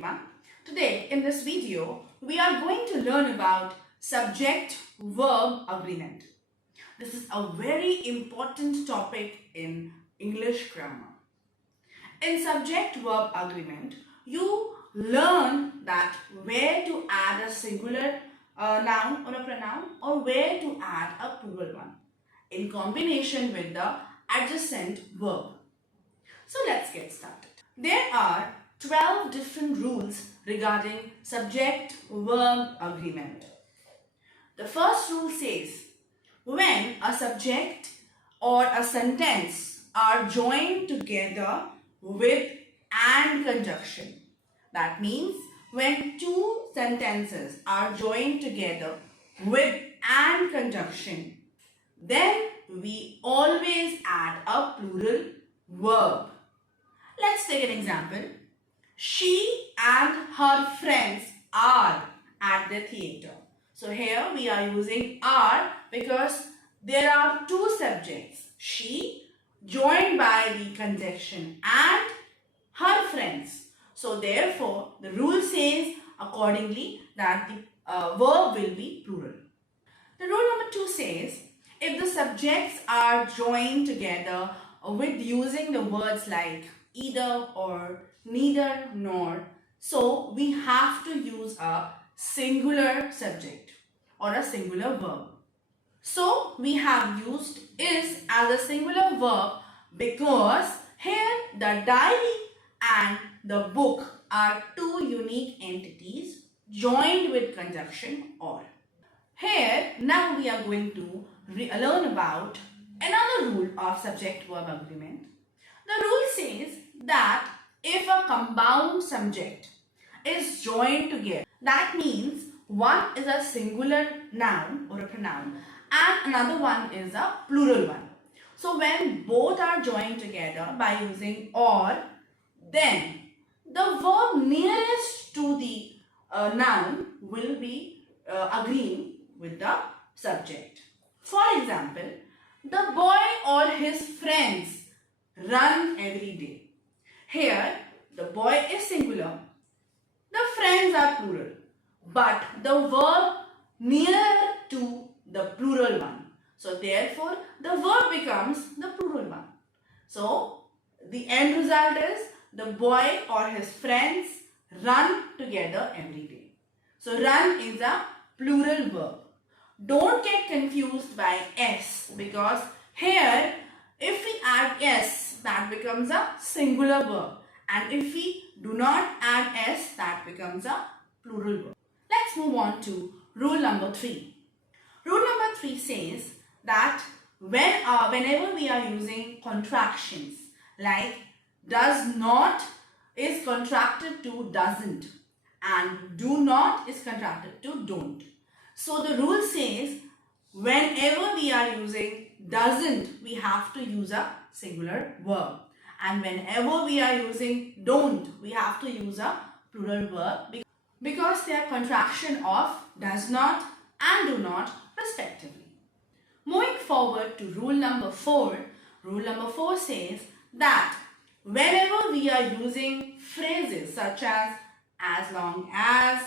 everyone. Today in this video we are going to learn about subject-verb agreement. This is a very important topic in English grammar. In subject-verb agreement, you learn that where to add a singular noun or a pronoun or where to add a plural one in combination with the adjacent verb. So let's get started. There are 12 different rules regarding subject-verb agreement. The first rule says, when a subject or a sentence are joined together with and conjunction. That means when two sentences are joined together with and conjunction, then we always add a plural verb. Let's take an example. She and her friends are at the theatre. So here we are using are because there are two subjects. She joined by the conjunction and her friends. So therefore the rule says accordingly that the verb will be plural. The rule number 2 says if the subjects are joined together with using the words like either or neither nor, so we have to use a singular subject or a singular verb. So we have used is as a singular verb because here the diary and the book are two unique entities joined with conjunction or. Here now we are going to learn about another rule of subject-verb agreement. The rule says that if a compound subject is joined together, that means one is a singular noun or a pronoun and another one is a plural one. So when both are joined together by using or, then the verb nearest to the noun will be agreeing with the subject. For example, the boy or his friends run every day. Here, the boy is singular, the friends are plural, but the verb near to the plural one. So therefore, the verb becomes the plural one. So the end result is the boy or his friends run together every day. So run is a plural verb. Don't get confused by s because here if we add s, that becomes a singular verb, and if we do not add s, that becomes a plural verb. Let's move on to rule number 3. Rule number 3 says that whenever we are using contractions like does not is contracted to doesn't and do not is contracted to don't. So the rule says whenever we are using doesn't, we have to use a singular verb, and whenever we are using don't, we have to use a plural verb because they are contraction of does not and do not respectively. Moving forward to rule number 4, rule number 4 says that whenever we are using phrases such as long as,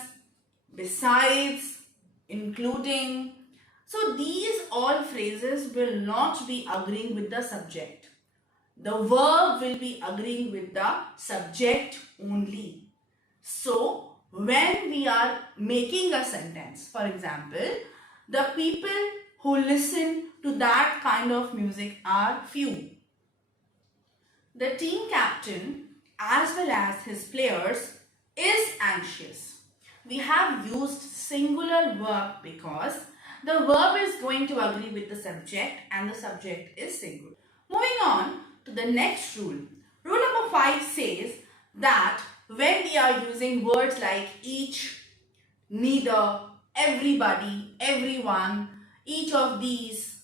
besides, including, so these all phrases will not be agreeing with the subject. The verb will be agreeing with the subject only. So when we are making a sentence, for example, the people who listen to that kind of music are few. The team captain as well as his players is anxious. We have used singular verb because the verb is going to agree with the subject and the subject is singular. Moving on to the next rule. Rule number 5 says that when we are using words like each, neither, everybody, everyone, each of these,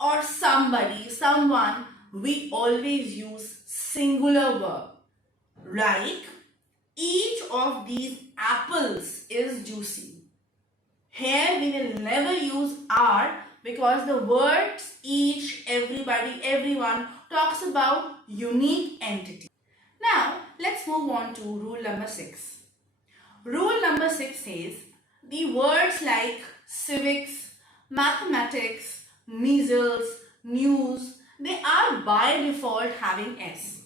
or somebody, someone, we always use singular verb. Like each of these apples is juicy. Here we will never use are because the words each, everybody, everyone talks about unique entity. Now let's move on to rule number 6. rule number 6 says the words like civics, mathematics, measles, news, they are by default having S,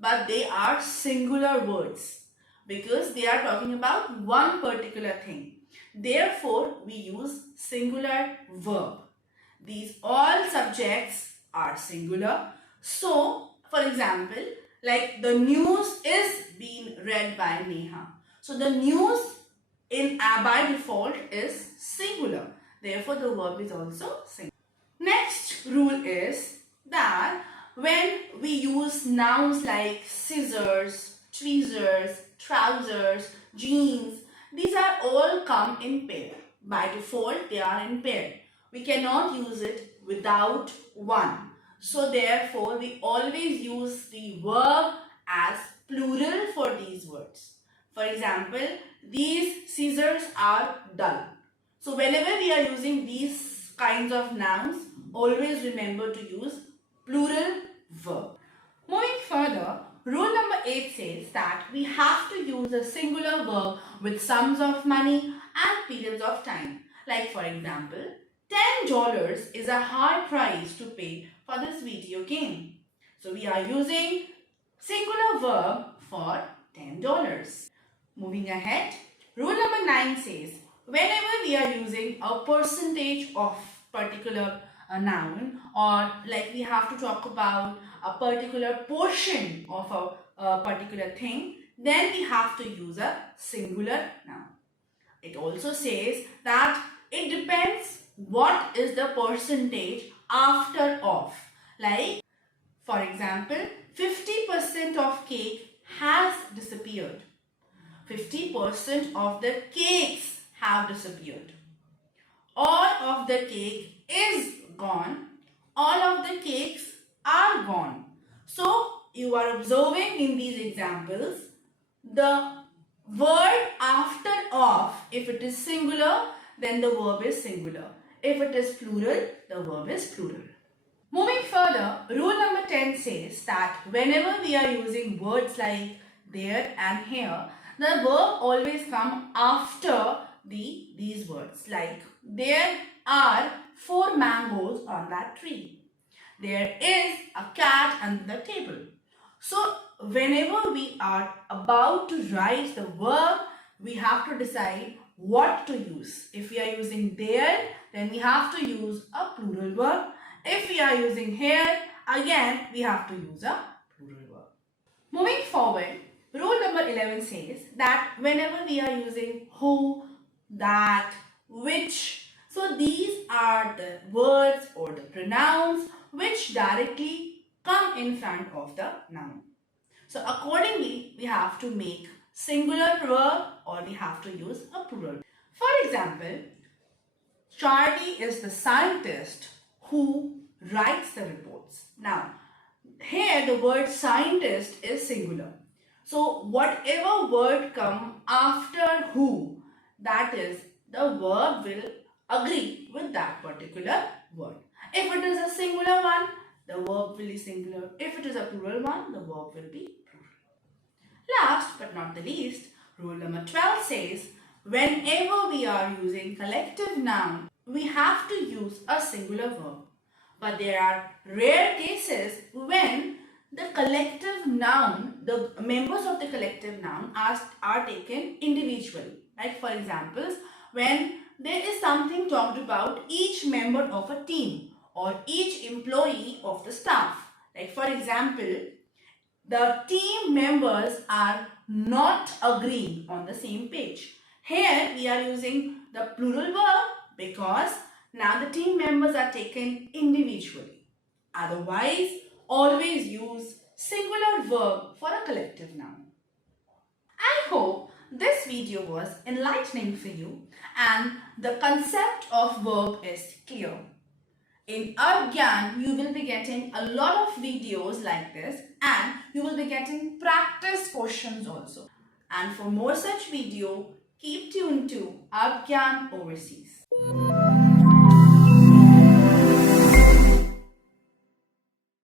but they are singular words because they are talking about one particular thing. Therefore, we use singular verb. These all subjects are singular. So, for example, like the news is being read by Neha. So, the news in by default is singular. Therefore, the verb is also singular. Next rule is that when we use nouns like scissors, tweezers, trousers, jeans, these are all come in pair. By default, they are in pair. We cannot use it without one. So therefore, we always use the verb as plural for these words. For example, these scissors are dull. So whenever we are using these kinds of nouns, always remember to use plural verb. Moving further, rule number 8 says that we have to use a singular verb with sums of money and periods of time. Like for example, $10 is a high price to pay for this video game. So we are using singular verb for $10. Moving ahead, rule number 9 says whenever we are using a percentage of particular noun, or like we have to talk about a particular portion of a particular thing, then we have to use a singular noun. It also says that it depends what is the percentage after of. Like for example, 50% of cake has disappeared. 50% of the cakes have disappeared. All of the cake is gone. All of the cakes are gone. So you are observing in these examples the word after of, if it is singular, then the verb is singular. If it is plural, the verb is plural. Moving further, rule number 10 says that whenever we are using words like there and here, the verb always come after these words. Like there are 4 mangoes on that tree. There is a cat under the table. So whenever we are about to write the verb, we have to decide what to use. If we are using there, then we have to use a plural verb. If we are using here, again we have to use a plural verb. Moving forward, rule number 11 says that whenever we are using who, that, which, so these are the words or the pronouns which directly come in front of the noun. So accordingly, we have to make singular verb or we have to use a plural. For example, Charlie is the scientist who writes the reports. Now, here the word scientist is singular. So whatever word come after who, that is, the verb will agree with that particular word. If it is a singular one, the verb will be singular. If it is a plural one, the verb will be plural. Last but not the least, rule number 12 says, whenever we are using collective noun, we have to use a singular verb. But there are rare cases when the collective noun, the members of the collective noun are taken individually. Like for examples, when there is something talked about each member of a team or each employee of the staff. Like for example, the team members are not agreeing on the same page. Here we are using the plural verb because now the team members are taken individually. Otherwise, always use singular verb for a collective noun. I hope this video was enlightening for you and the concept of verb is clear. In AbGyan, you will be getting a lot of videos like this and you will be getting practice questions also. And for more such video, keep tuned to AbGyan Overseas.